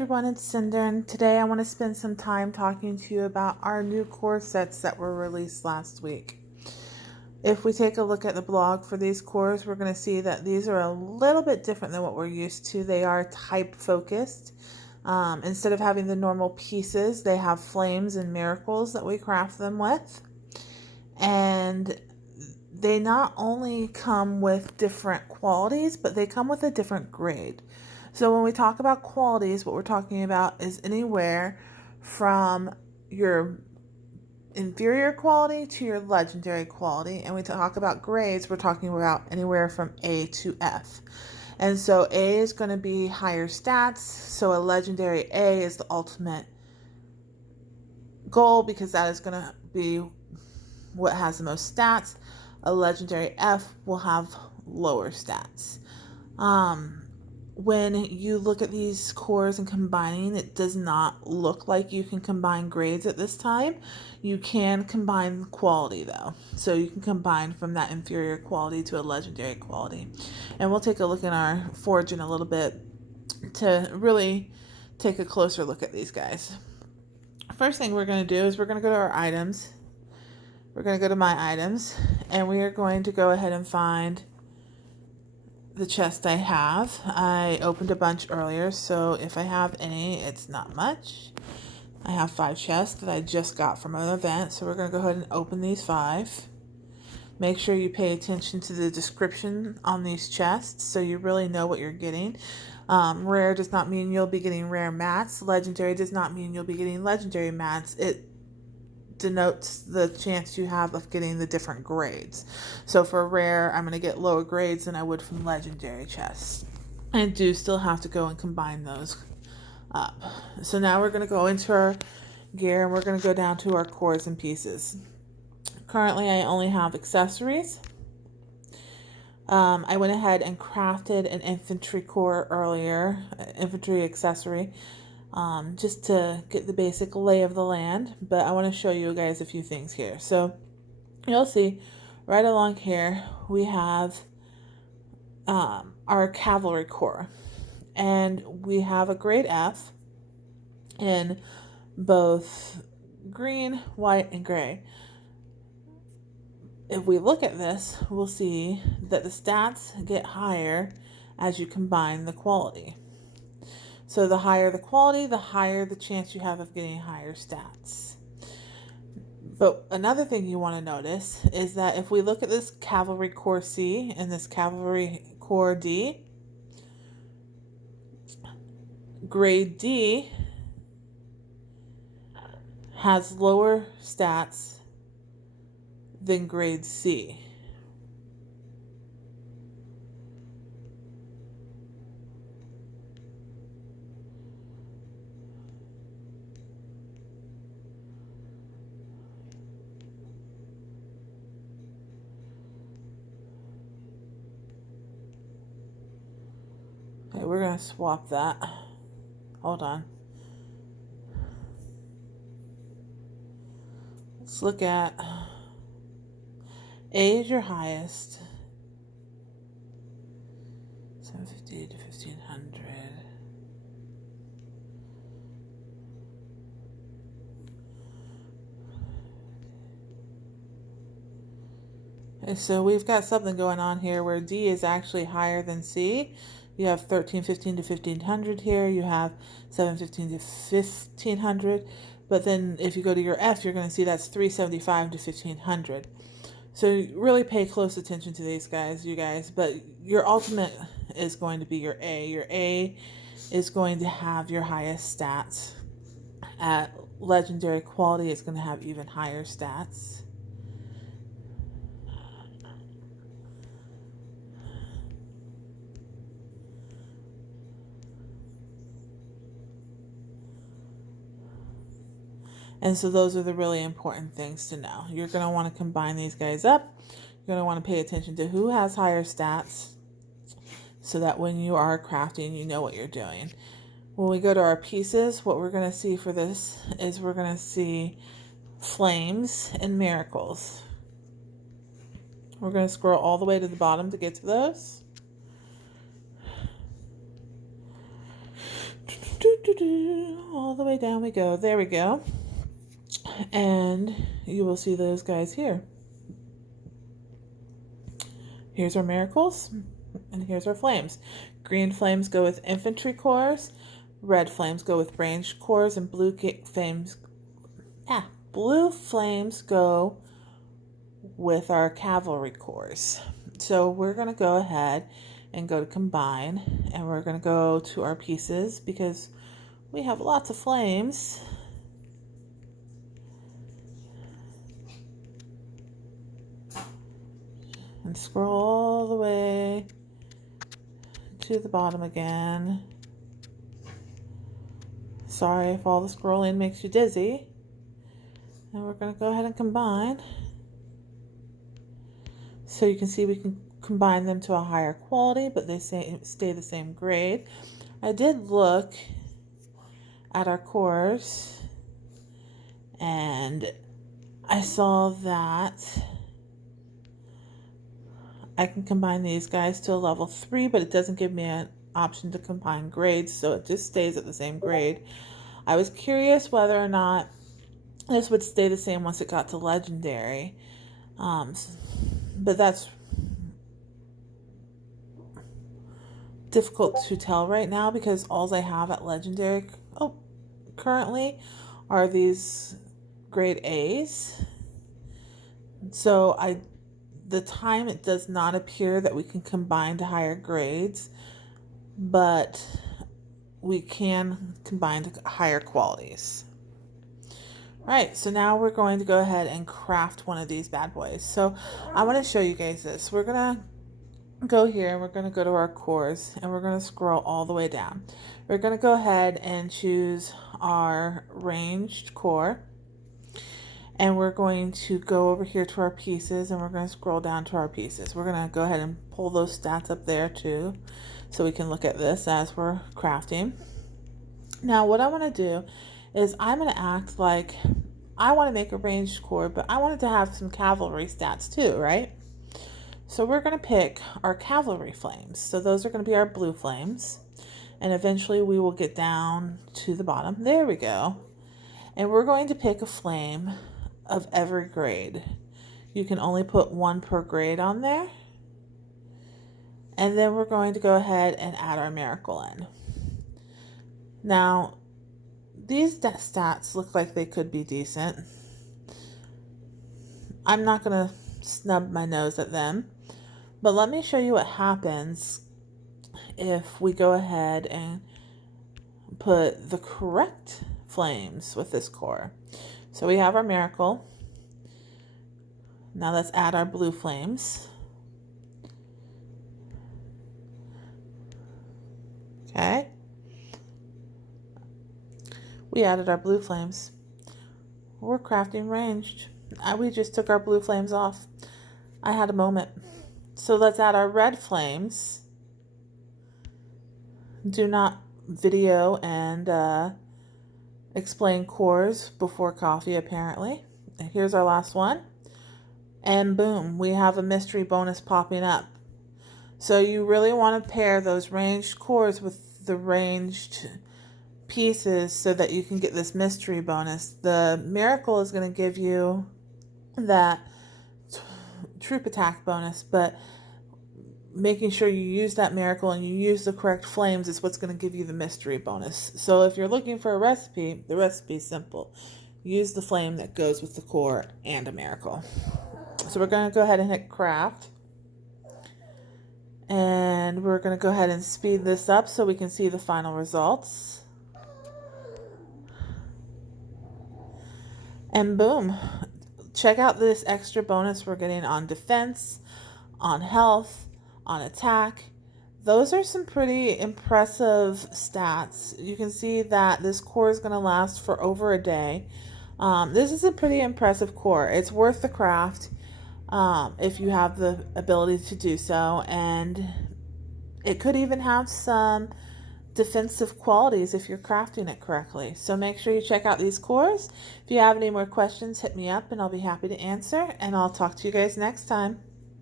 Everyone, it's Cinder, and today I want to spend some time talking to you about our new core sets that were released last week. If we take a look at the blog for these cores, we're going to see that these are a little bit different than what we're used to. They are type focused. Instead of having the normal pieces, they have flames and miracles that we craft them with. And they not only come with different qualities, but they come with a different grade. So when we talk about qualities, what we're talking about is anywhere from your inferior quality to your legendary quality. And we talk about grades, we're talking about anywhere from A to F. And so A is going to be higher stats. So a legendary A is the ultimate goal because that is going to be what has the most stats. A legendary F will have lower stats. When you look at these cores and combining, it does not look like you can combine grades at this time. You can combine quality though. So you can combine from that inferior quality to a legendary quality. And we'll take a look in our forge in a little bit to really take a closer look at these guys. First thing we're going to do is we're going to go to our items. We're going to go to my items and we are going to go ahead and find the chest I have. I opened a bunch earlier, so if I have any, it's not much. I have 5 chests that I just got from an event, so we're going to go ahead and open these 5. Make sure you pay attention to the description on these chests so you really know what you're getting. Rare does not mean you'll be getting rare mats. Legendary does not mean you'll be getting legendary mats. It denotes the chance you have of getting the different grades. So for rare, I'm going to get lower grades than I would from legendary chests. I do still have to go and combine those up. So now we're going to go into our gear and we're going to go down to our cores and pieces. Currently, I only have accessories. I went ahead and crafted an infantry core earlier, infantry accessory. Just to get the basic lay of the land, but I want to show you guys a few things here. So you'll see right along here we have our cavalry corps, and we have a grade F in both green, white, and gray. If we look at this, we'll see that the stats get higher as you combine the quality. So the higher the quality, the higher the chance you have of getting higher stats. But another thing you want to notice is that if we look at this Cavalry Core C and this Cavalry Core D, Grade D has lower stats than Grade C. Okay, we're going to swap that. Hold on. Let's look at A is your highest. 750 to 1500. Okay, so we've got something going on here where D is actually higher than C. You have 1315 to 1500 here. You have 715 to 1500. But then if you go to your F, you're going to see that's 375 to 1500. So really pay close attention to these guys, you guys. But your ultimate is going to be your A. Your A is going to have your highest stats. At legendary quality, it's going to have even higher stats. And so those are the really important things to know. You're going to want to combine these guys up. You're going to want to pay attention to who has higher stats so that when you are crafting, you know what you're doing. When we go to our pieces, what we're going to see for this is we're going to see flames and miracles. We're going to scroll all the way to the bottom to get to those. All the way down we go. There we go. And you will see those guys here. Here's our miracles, and here's our flames. Green flames go with infantry corps, red flames go with ranged corps, and blue flames go with our cavalry corps. So we're going to go ahead and go to combine, and we're going to go to our pieces because we have lots of flames. And scroll all the way to the bottom again. Sorry if all the scrolling makes you dizzy. And we're going to go ahead and combine. So you can see we can combine them to a higher quality, but they stay the same grade. I did look at our corps, and I saw that I can combine these guys to a level 3, but it doesn't give me an option to combine grades, so it just stays at the same grade. I was curious whether or not this would stay the same once it got to legendary, but that's difficult to tell right now because all I have at legendary currently are these grade A's. So the time it does not appear that we can combine to higher grades, but we can combine to higher qualities. All right, so now we're going to go ahead and craft one of these bad boys. So I want to show you guys this. We're going to go here and we're going to go to our corps and we're going to scroll all the way down. We're going to go ahead and choose our ranged corps. And we're going to go over here to our pieces and we're going to scroll down to our pieces. We're going to go ahead and pull those stats up there too so we can look at this as we're crafting. Now what I want to do is I'm going to act like I want to make a ranged corps, but I wanted to have some cavalry stats too, right? So we're going to pick our cavalry flames. So those are going to be our blue flames. And eventually we will get down to the bottom. There we go. And we're going to pick a flame of every grade. You can only put one per grade on there. And then we're going to go ahead and add our miracle in. Now, these stats look like they could be decent. I'm not going to snub my nose at them. But let me show you what happens if we go ahead and put the correct flames with this corps. So we have our miracle. Now let's add our blue flames. Okay. We added our blue flames. We're crafting ranged. We just took our blue flames off. I had a moment. So let's add our red flames. Do not video and explain corps before coffee, apparently. And here's our last one. And boom, we have a mystery bonus popping up. So you really want to pair those ranged corps with the ranged pieces so that you can get this mystery bonus. The miracle is going to give you that troop attack bonus, but making sure you use that miracle and you use the correct flames is what's going to give you the mystery bonus. So if you're looking for a recipe, the recipe is simple. Use the flame that goes with the corps and a miracle. So we're going to go ahead and hit craft. And we're going to go ahead and speed this up so we can see the final results. And boom. Check out this extra bonus we're getting on defense, on health, on attack. Those are some pretty impressive stats. You can see that this corps is going to last for over a day. This is a pretty impressive corps. It's worth the craft if you have the ability to do so, and it could even have some defensive qualities if you're crafting it correctly. So make sure you check out these corps. If you have any more questions, hit me up and I'll be happy to answer, and I'll talk to you guys next time.